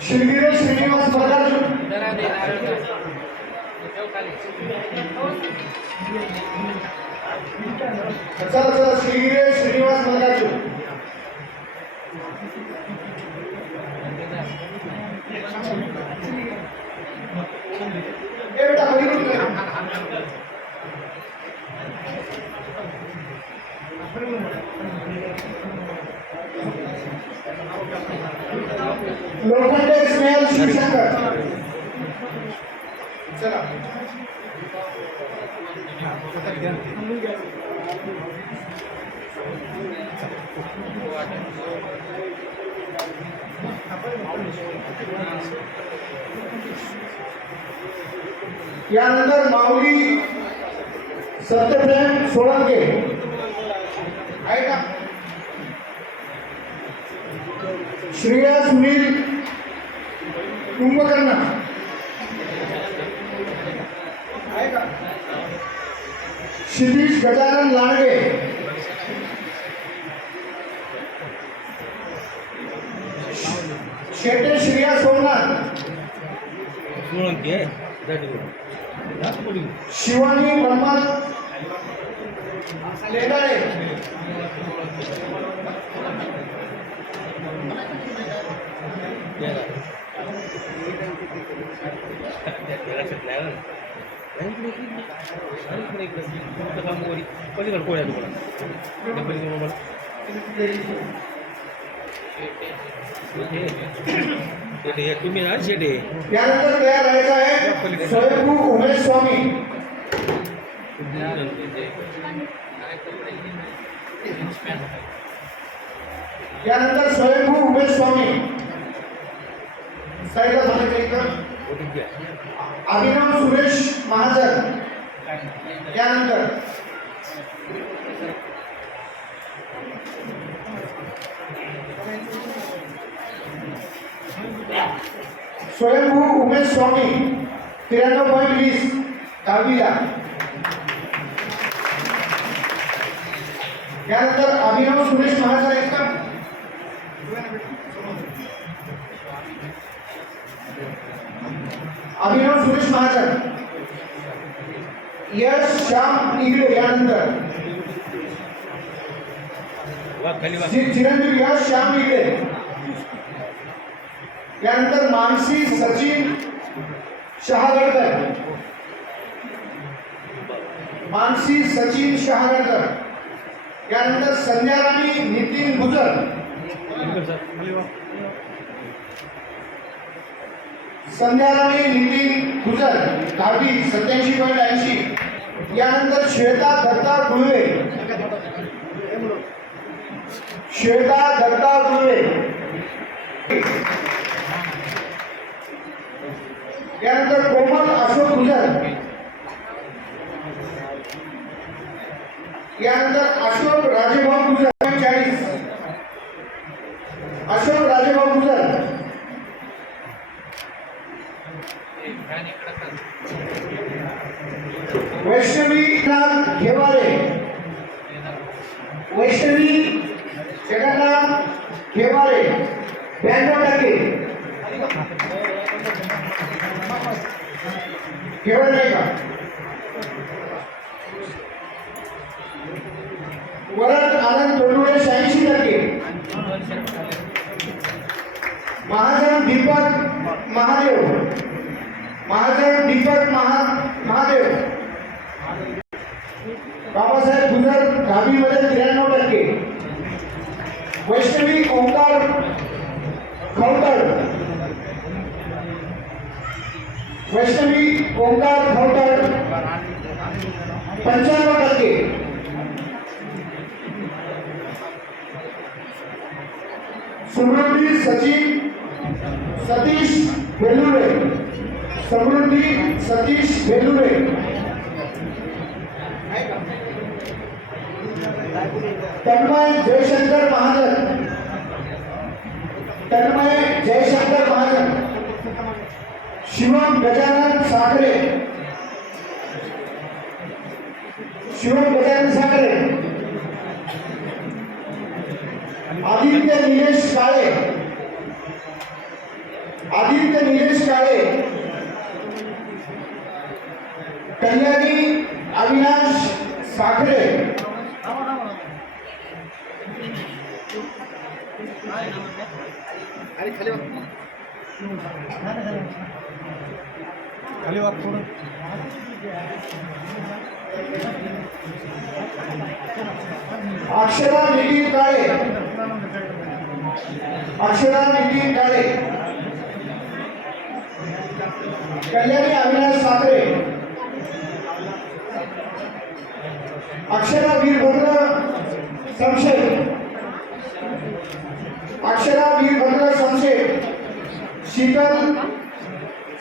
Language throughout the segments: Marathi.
शिरगिरे श्रीनिवास महाराज चला चला श्रीगिरे श्रीनिवास महाराज बेटा लोखंडे स्मेल शिवशंकर चला यानंतर माऊली सत्यप्रेम सोलंके आहे का। श्रेया सुनील कुंभकर्ण। आहे का। शिरीष गजानन लांडगे। शेटे श्रेया सोमनाथ। शिवानी ब्रह्मा लेडाळे पलीकडे कोळ्या तुम्हाला पलीकडे मला तुम्ही ना शेटे यानंतर तयार राहायचं आहे स्वयंभू उमेश स्वामी यानंतर स्वयंभू उमेश स्वामी साईडला सांगायचं अभिनव सुरेश महाजन. यानंतर. स्वयंभू उमेश स्वामी त्र्याण्णव पॉईंट वीस दहावीला यानंतर अभिनव सुरेश महाजन आहेत का अभिनव सुरेश महाजन यश श्याम इगडे यानंतर। चिरंजीव यश श्याम इगडे। यानंतर मानसी सचिन शहागडकर। मानसी सचिन शहागडकर। त्यानंतर संध्याराणी नितीन गुजर. संध्याराणी नितीन गुजर दहावी सत्याऐंशी पॉईंट ऐंशी. यानंतर श्वेता दत्ता गुळवे. श्वेता दत्ता गुळवे. यानंतर कोमल अशोक गुजर यानंतर अशोक राजेभाऊ गुजर चाळीस. अशोक राजेभाऊ गुजर. वैष्णवीनाथ घेवारे. वैष्णवी जगन्नाथ घेवारे. ब्याण्णव टक्के. घेवारे नाही का? वरद आनंद तोडुळे शहाऐंशी टक्के. महाजन दीपक महादेव. महाजन दीपक महा महादेव. बाबासाहेब गुजर दहावीमध्ये त्र्याण्णव टक्के. वैष्णवी ओंकार खवकर वैष्णवी ओंकार खवकर पंच्याण्णव टक्के. सचिन सतीश बेलुरे समृद्धि सतीश बेलुरे तन्मय जयशंकर महाजन। तन्मय जयशंकर महाजन। शिवम गजानन साखरे। शिवम गजानन साखरे। आदित्य निलेश काळे। आदित्य निलेश काळे। कल्याणी अविनाश साखरे। खाली वाग थोडं अक्षरा नितीन काळे। अक्षरा नितीन काळे। कल्याणी अविनाश साखरे अक्षरा वीरभद्र संशय अक्षरा वीरभद्र संशय शीतल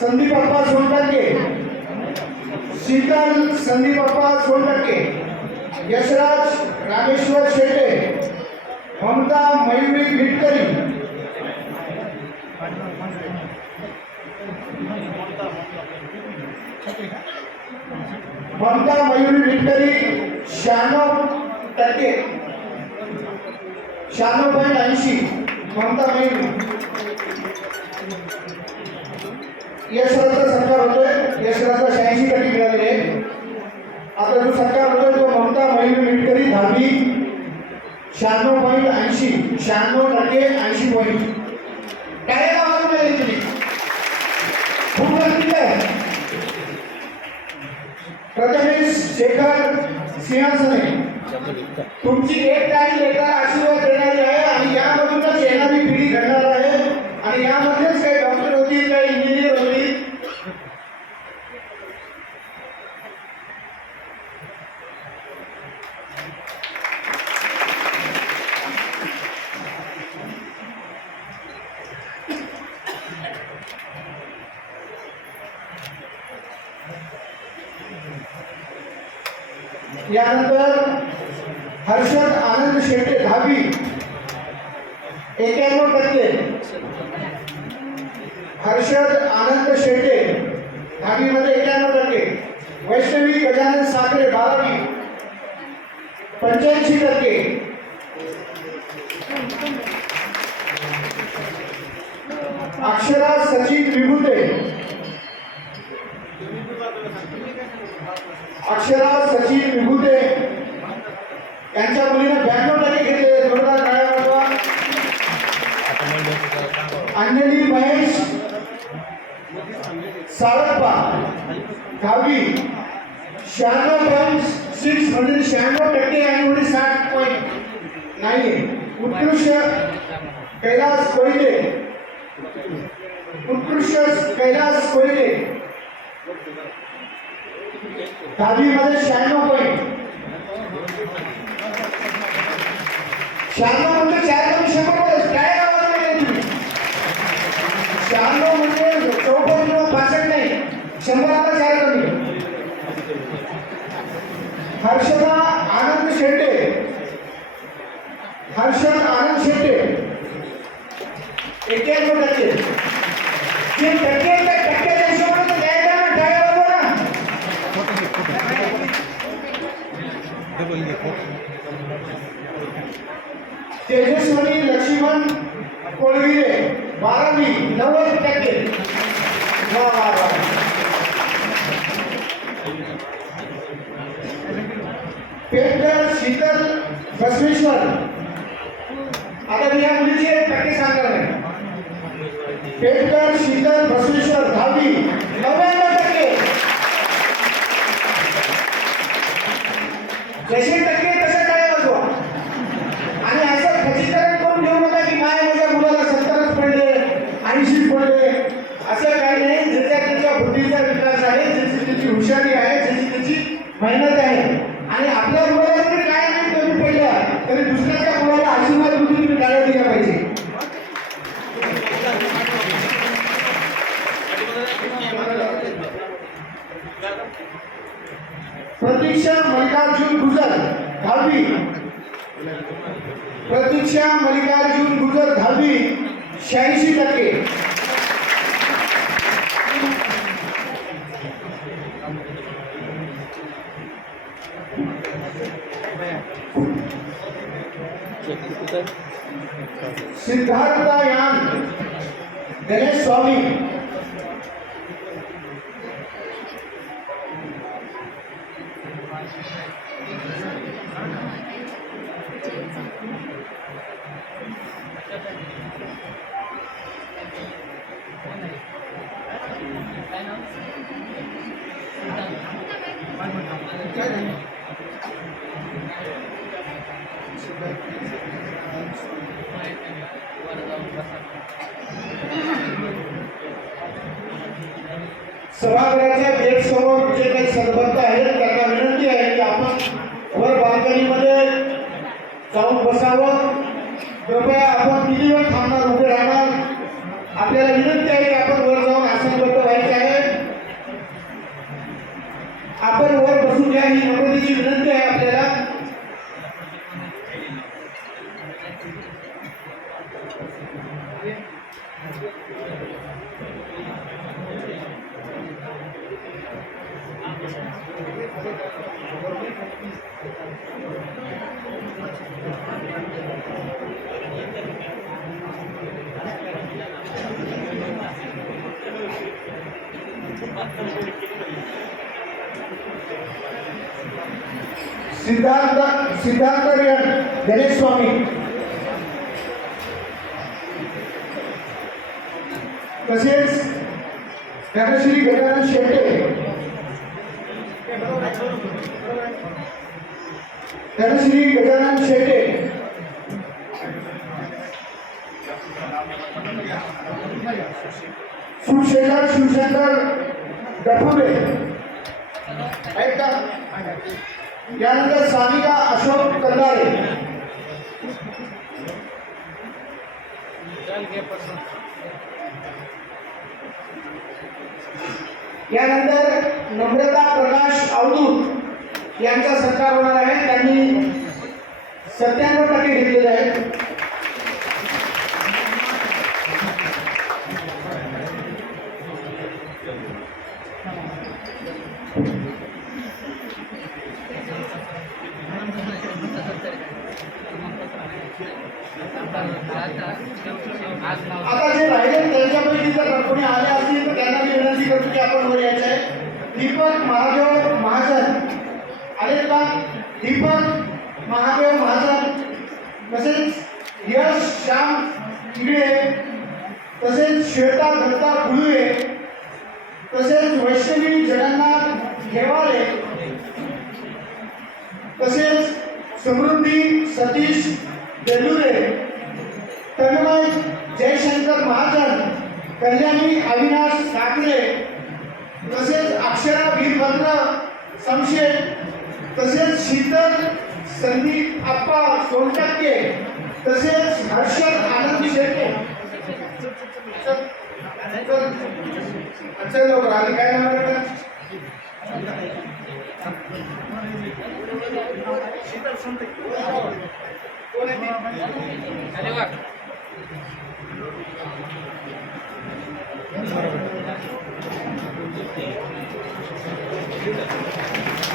संदीप अप्पा सोनटक्के. शीतल संदीप अप्पा सोनटक्के. यशराज रामेश्वर शेटे. ममता मयुरी भिटकरी ममता मयुरी विटकरी शहाण्णव टक्के. शहाण्णव पॉईंट ऐंशी. ममता मयुरी. यशराजचा सरकार होतोय. यशराजला शहाऐंशी टक्के मिळालेले आता जो सरकार होतोय तो ममता मयुरी विटकरी दहावी शहाण्णव पॉईंट ऐंशी. शहाण्णव टक्के ऐंशी पॉईंट. काय प्रथमेश शेखर सिंहासने. तुमची एक टाळी लेकराला आशीर्वाद देणारी आहे आणि यामधूनच येणारी पिढी घडणार आहे आणि यामध्येच काही डॉक्टर होतील काही इंजिनियर होतील यानंतर हर्षद आनंद शेट्टे दहावी एक्याण्णव टक्के हर्षद आनंद शेटे दहावीमध्ये एक्याण्णव टक्के. वैष्णवी गजानन साखरे बारावी. पंच्याऐंशी टक्के. अक्षरा सचिन विभूते. अक्षरा सचिन विभूते. यांच्या मुलीनं ब्याण्णव अंजली महेश साळप्पा दहावी शहाण्णव पॉईंट सिक्स म्हणजे शहाण्णव टक्के आणि म्हणजे साठ पॉईंट नाही उत्कृष्ट कैलास कोयले. उत्कृष्ट कैलास कोयले. दहावीमध्ये शहाण्णव पॉईंट शहाण्णव म्हणजे चार कमी शंभरमध्ये काय आवाज तुम्ही शहाण्णव म्हणजे चौपन्न किंवा पासष्ट नाही शंभराला चार कमी हर्षदा आनंद शेट्टे हर्षद आनंद शेट्टे एक्क्याण्णव टक्के जे टक्के आहेत, त्या टक्क्याच्या हिशोबाने द्यायला ना टाळ्या वाजवा ना डबल घे तेजस्वनी लक्ष्मण कोळगिरे बारावी नव्वद टक्के. पेंटर शीतल बसवेश्वर. आता मी या मुलीचे टक्के सांगणार आहे. पेंटर बुद्धीचा विकास आहे ज्याची त्याची हुशारी आहे ज्याची त्याची मेहनत आहे. आणि आपल्या मुलाला जरी काय नाही कमी पडलं तरी दुसऱ्याच्या मुलाला आशीर्वाद म्हणून तुम्ही गाड्या दिल्या पाहिजे. प्रतीक्षा मल्लिकार्जुन गुजर दहावी प्रतीक्षा मल्लिकार्जुन गुजर दहावी शहाऐंशी टक्के. सिद्धार्थ यान गणेश स्वामी. सभागृहाच्या गेट समोर जे काही सदभक्त आहेत त्यांना विनंती आहे की आपण वर बाल्कनीमध्ये जाऊन बसावं. कृपया आपण किती वेळ थांबणार उभे राहणार? आपल्याला विनंती आहे की आपण वर जाऊन आसन व्हायचे आहे आपण वर बसून द्या ही नम्रतेची विनंती आहे आपल्याला सिद्धार्थ सिद्धार्थ रेण गणेश स्वामी तसेच धनश्री गजानन शेट्टे. धनश्री गजानन शेट्टे. सुशेखर शिवशंकर डफुले आहेत का? यानंतर सानिका अशोक कंदारे. यानंतर नम्रता प्रकाश अवधूत यांचा सत्कार होणार आहे. त्यांनी सत्त्याण्णव टक्के घेतलेले आहेत. आता जे राहिले त्यांच्यापैकी जर कोणी आले असतील तर त्यांना मी विनंती करतो की आपण वर यायचं आहे. दीपक महादेव महाजन. आले का? दीपक महादेव महाजन. तसेच यश श्याम तिगडे तसेच श्वेता दत्ता फुलवे तसेच वैष्णवी जगन्नाथ घेवाळे तसेच समृद्धी सतीश देलुरे तन्मय जयशंकर महाजन कल्याणी अविनाश साखरे तसेच अक्षरा वीरभद्र समशेर तसेच शीतल संदीप आप्पा सोनटक्के तसेच हर्षद आनंद काय नाव बेटा? शीतल संत कोण आहे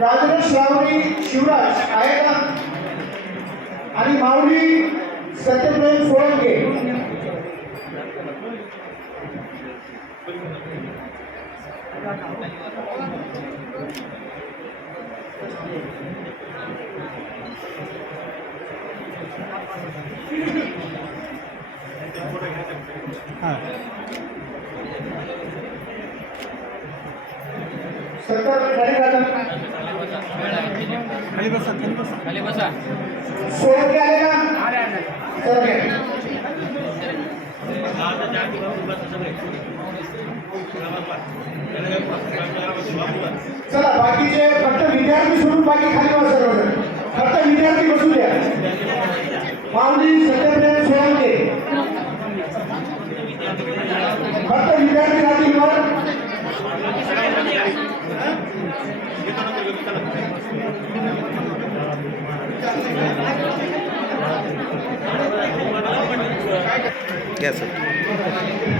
राजरस लावणी शिवराज आयराम आणि माऊली सत्यप्रेम सोळंके. सरकार खाली चला बाकीचे विद्यार्थी सोडून बाकी खाली बसा फक्त विद्यार्थी बसू द्या. सत्यप्रेम सोळंके. फक्त विद्यार्थी राहतील घ्या सर.